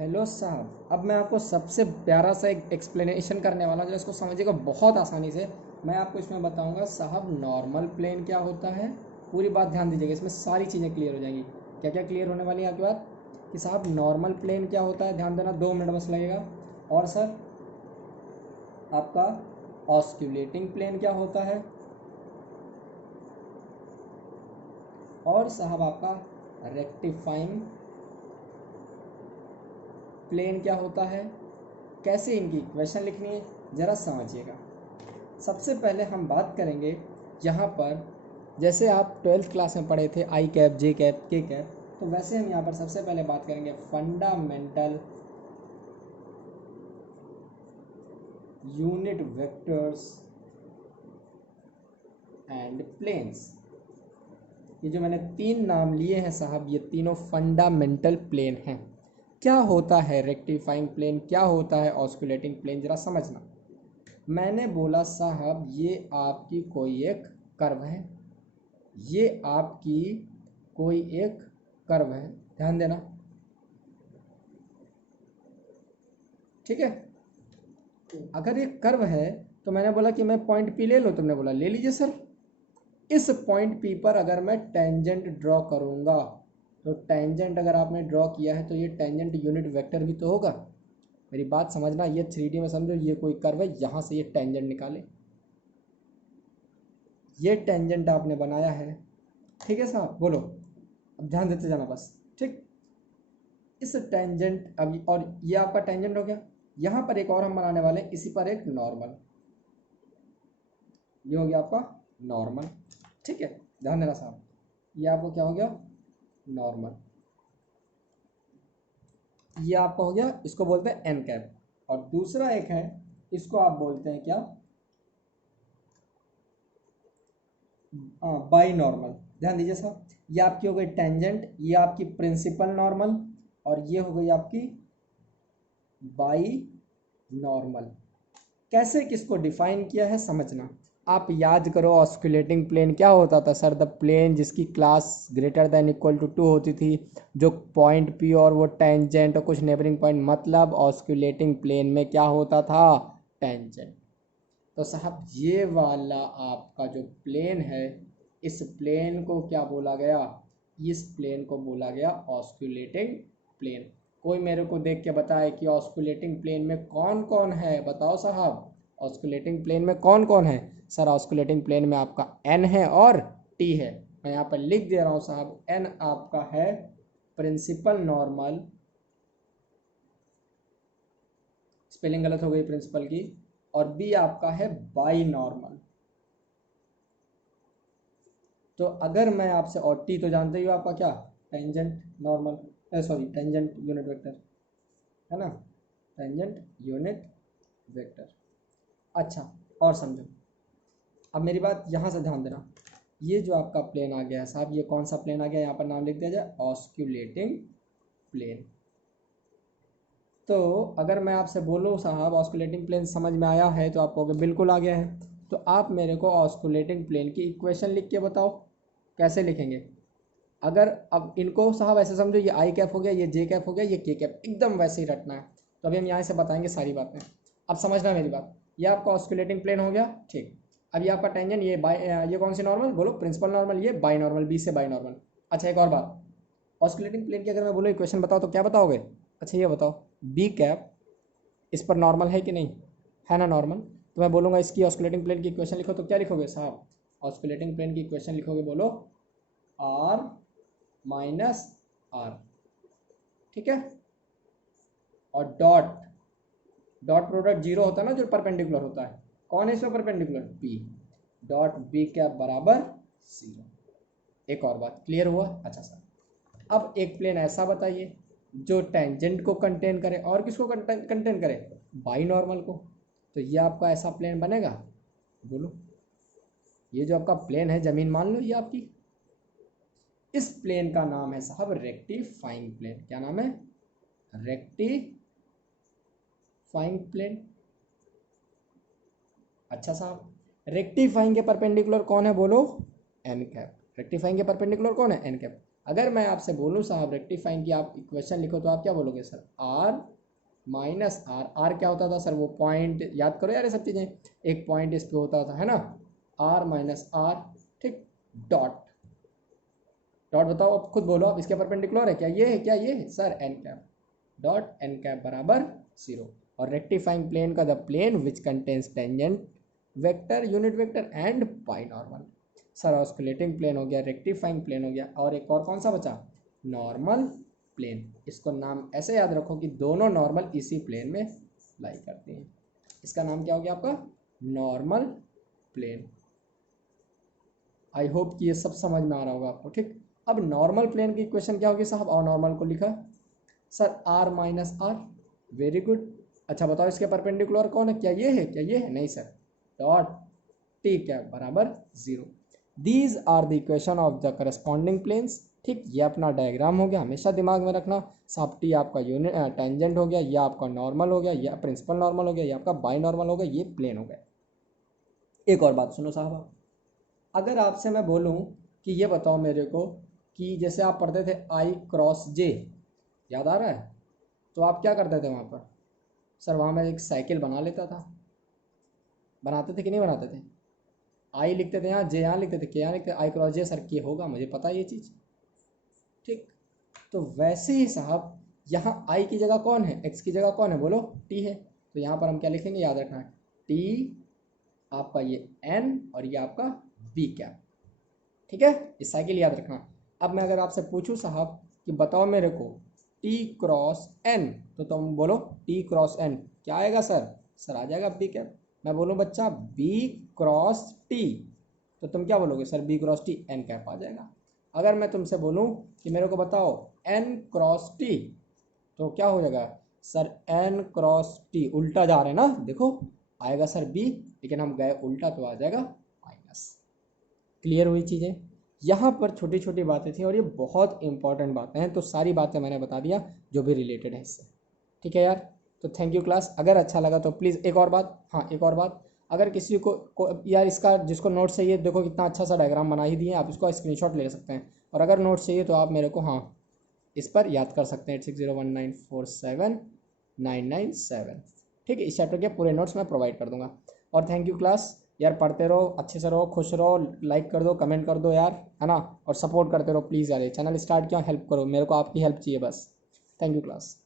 Hello साहब, अब मैं आपको सबसे प्यारा सा एक एक्सप्लेनेशन करने वाला हूँ जो इसको समझिएगा बहुत आसानी से। मैं आपको इसमें बताऊंगा साहब नॉर्मल प्लेन क्या होता है। पूरी बात ध्यान दीजिएगा, इसमें सारी चीज़ें क्लियर हो जाएंगी। क्या क्या क्लियर होने वाली है आपकी बात कि साहब नॉर्मल प्लेन क्या होता है, ध्यान देना, 2 मिनट बस लगेगा। और सर आपका ऑस्क्यूलेटिंग प्लेन क्या होता है, और साहब आपका रेक्टिफाइंग प्लेन क्या होता है, कैसे इनकी इक्वेशन लिखनी है, ज़रा समझिएगा। सबसे पहले हम बात करेंगे यहाँ पर, जैसे आप 12th क्लास में पढ़े थे I cap, J cap, K cap, तो वैसे हम यहाँ पर सबसे पहले बात करेंगे fundamental unit vectors and planes. ये जो मैंने 3 नाम लिए हैं साहब, ये तीनों फंडामेंटल प्लेन हैं। क्या होता है रेक्टिफाइंग प्लेन, क्या होता है ऑस्कुलेटिंग प्लेन, जरा समझना। मैंने बोला साहब ये आपकी कोई एक कर्व है, ये आपकी कोई एक कर्व है, ध्यान देना, ठीक है। अगर ये कर्व है तो मैंने बोला कि मैं पॉइंट पी ले लो, तुमने बोला ले लीजिए सर। इस पॉइंट पी पर अगर मैं टेंजेंट ड्रॉ करूंगा, तो टेंजेंट अगर आपने ड्रॉ किया है तो ये टेंजेंट यूनिट वेक्टर भी तो होगा। मेरी बात समझना, ये 3D में समझो, ये कोई कर्व है, यहाँ से ये टेंजेंट निकाले, ये टेंजेंट आपने बनाया है, ठीक है साहब, बोलो, अब ध्यान देते जाना बस, ठीक। इस टेंजेंट अब, और ये आपका टेंजेंट हो गया। यहाँ पर एक और हम बनाने वाले हैं, इसी पर एक नॉर्मल, ये हो गया आपका नॉर्मल, ठीक है। ध्यान देना साहब, ये आपको क्या हो गया, नॉर्मल। ये आपका हो गया, इसको बोलते हैं एन कैप। और दूसरा एक है, इसको आप बोलते हैं क्या, बाई नॉर्मल। ध्यान दीजिए साहब, ये आपकी हो गई टेंजेंट, ये आपकी प्रिंसिपल नॉर्मल, और ये हो गई आपकी बाई नॉर्मल। कैसे किसको डिफाइन किया है समझना। आप याद करो ऑस्कुलेटिंग प्लेन क्या होता था सर, द प्लेन जिसकी class greater than equal to 2 होती थी, जो पॉइंट पी और वो टेंजेंट और कुछ नेबरिंग पॉइंट, मतलब ऑस्कुलेटिंग प्लेन में क्या होता था, टेंजेंट। तो साहब ये वाला आपका जो प्लेन है, इस प्लेन को क्या बोला गया, इस प्लेन को बोला गया ऑस्कुलेटिंग प्लेन। कोई मेरे को देख के बताए कि ऑस्कुलेटिंग प्लेन में कौन कौन है, बताओ साहब, ऑस्कुलेटिंग प्लेन में कौन कौन है। सर ऑस्कुलेटिंग प्लेन में आपका एन है और टी है। मैं यहाँ पर लिख दे रहा हूँ साहब, एन आपका है प्रिंसिपल नॉर्मल, स्पेलिंग गलत हो गई प्रिंसिपल की, और बी आपका है बाई नॉर्मल। तो अगर मैं आपसे, और टी तो जानते ही हो आपका क्या, tangent normal, sorry tangent unit vector, है ना, टेंजेंट यूनिट वेक्टर। अच्छा, और समझो, अब मेरी बात यहाँ से ध्यान देना। ये जो आपका प्लेन आ गया है साहब, ये कौन सा प्लेन आ गया, यहाँ पर नाम लिख दिया जाए ऑस्क्यूलेटिंग प्लेन। तो अगर मैं आपसे बोलूँ साहब ऑस्कुलेटिंग प्लेन समझ में आया है, तो आप कहोगे बिल्कुल आ गया है। तो आप मेरे को ऑस्कुलेटिंग प्लेन की इक्वेशन लिख के बताओ, कैसे लिखेंगे। अगर अब इनको साहब ऐसे समझो, ये आई कैप हो गया, ये जे कैप हो गया, ये के कैप, एकदम वैसे ही रटना है। तो अभी हम यहाँ से बताएंगे सारी बातें, अब समझना मेरी बात। ये आपका ऑस्कुलेटिंग प्लेन हो गया, ठीक। अब ये आपका टेंजेंट, ये बाई, ये कौन सी नॉर्मल बोलो, प्रिंसिपल नॉर्मल, ये बाई नॉर्मल, बी से बाई नॉर्मल। अच्छा एक और बात, ऑस्कुलेटिंग प्लेन की अगर मैं बोलूँ इक्वेशन बताओ तो क्या बताओगे। अच्छा ये बताओ, बी कैप इस पर नॉर्मल है कि नहीं, है ना नॉर्मल। तो मैं बोलूँगा इसकी ऑस्कुलेटिंग प्लेन की इक्वेशन लिखो, तो क्या लिखोगे साहब, ऑस्कुलेटिंग प्लेन की इक्वेशन लिखोगे, बोलो आर माइनस आर, ठीक है। और डॉट, डॉट प्रोडक्ट जीरो होता है ना जो परपेंडिकुलर होता है, कौन है इसमें perpendicular, B, dot B cap बराबर जीरो। एक और बात क्लियर हुआ, अच्छा सर। अब एक प्लेन ऐसा बताइए जो टेंजेंट को कंटेन करे, और किसको कंटेन करे, बाई नॉर्मल को। तो ये आपका ऐसा प्लेन बनेगा, बोलो, ये जो आपका प्लेन है, जमीन मान लो ये आपकी, इस प्लेन का नाम है साहब रेक्टिफाइंग प्लेन। क्या नाम है, रेक्टिफाइंग प्लेन। अच्छा साहब, रेक्टिफाइंग के परपेंडिकुलर कौन है बोलो, एन कैप। रेक्टिफाइंग के परपेंडिकुलर कौन है, एन कैप। अगर मैं आपसे बोलूँ साहब रेक्टिफाइंग की आप इक्वेशन लिखो तो आप क्या बोलोगे sir, R minus R. R क्या होता था सर, वो पॉइंट, याद करो यार ये सब चीज़ें, एक पॉइंट इस पे होता था, है ना, आर माइनस आर, ठीक, डॉट, डॉट बताओ अब खुद बोलो, अब इसके परपेंडिकुलर है क्या, ये है क्या, ये है sir N cap, dot N cap बराबर 0। और रेक्टिफाइंग प्लेन का the plane which contains tangent vector, unit vector and binormal. Sir osculating plane हो गया, रेक्टिफाइंग प्लेन हो गया, और एक और कौन सा बचा, नॉर्मल प्लेन। इसको नाम ऐसे याद रखो कि दोनों नॉर्मल इसी प्लेन में लाई करती हैं। इसका नाम क्या हो गया आपका, नॉर्मल प्लेन। आई होप कि ये सब समझ में आ रहा होगा आपको, ठीक। अब नॉर्मल प्लेन की इक्वेशन क्या होगी साहब, और नॉर्मल को लिखा sir R minus R, very good. अच्छा बताओ इसके परपेंडिकुलर कौन है, क्या ये है, क्या ये है, नहीं सर, डॉट टी कैप बराबर 0। These are the equation of the corresponding planes, ठीक। ये अपना डायग्राम हो गया, हमेशा दिमाग में रखना। साहब टी आपका यूनिट टेंजेंट हो गया, ये आपका नॉर्मल हो गया, ये प्रिंसिपल नॉर्मल हो गया, ये आपका बाई नॉर्मल हो गया, ये प्लेन हो गया। एक और बात सुनो साहब, अगर आपसे मैं बोलूं कि ये बताओ मेरे को कि जैसे आप पढ़ते थे आई क्रॉस जे, याद आ रहा है, तो आप क्या करते थे वहाँ पर, सर वहाँ मैं एक साइकिल बना लेता था, बनाते थे कि नहीं बनाते थे, आई लिखते थे यहाँ, जे यहाँ लिखते थे, के यहाँ लिखते थे, आई क्रॉस जे सर के होगा, मुझे पता है ये चीज़, ठीक। तो वैसे ही साहब यहाँ आई की जगह कौन है, एक्स की जगह कौन है, बोलो, टी है। तो यहाँ पर हम क्या लिखेंगे, याद रखना, टी आपका ये एन और ये आपका बी कैप, ठीक है, इस साइकिल याद रखना। अब मैं अगर आपसे पूछूं साहब कि बताओ मेरे को टी क्रॉस एन, तो तुम बोलो टी क्रॉस एन क्या आएगा सर आ जाएगा बी कैप। मैं बोलूँ बच्चा बी क्रॉस टी, तो तुम क्या बोलोगे sir, B cross T N cap आ जाएगा। अगर मैं तुमसे बोलूँ कि मेरे को बताओ एन क्रॉस टी, तो क्या हो जाएगा सर, एन क्रॉस टी, उल्टा जा रहे हैं ना, देखो आएगा सर बी, लेकिन हम गए उल्टा तो आ जाएगा माइनस। क्लियर हुई चीज़ें, यहाँ पर छोटी छोटी बातें थी और ये बहुत इंपॉर्टेंट बातें हैं, तो सारी बातें मैंने बता दिया जो भी रिलेटेड है इससे, ठीक है यार। तो थैंक यू क्लास, अगर अच्छा लगा तो प्लीज़ एक और बात, हाँ एक और बात, अगर किसी को यार इसका जिसको नोट चाहिए, देखो कितना अच्छा सा डायग्राम बना ही दिए, आप इसको स्क्रीनशॉट ले सकते हैं, और अगर नोट चाहिए तो आप मेरे को हाँ इस पर याद कर सकते हैं 8601947997, ठीक है। इस चैप्टर के पूरे नोट्स मैं प्रोवाइड कर दूंगा। और थैंक यू क्लास, यार पढ़ते रहो, अच्छे से रहो, खुश रहो, लाइक कर दो, कमेंट कर दो यार, है ना, और सपोर्ट करते रहो प्लीज़ यार, ये चैनल स्टार्ट किया, हेल्प करो, मेरे को आपकी हेल्प चाहिए बस। Thank you class.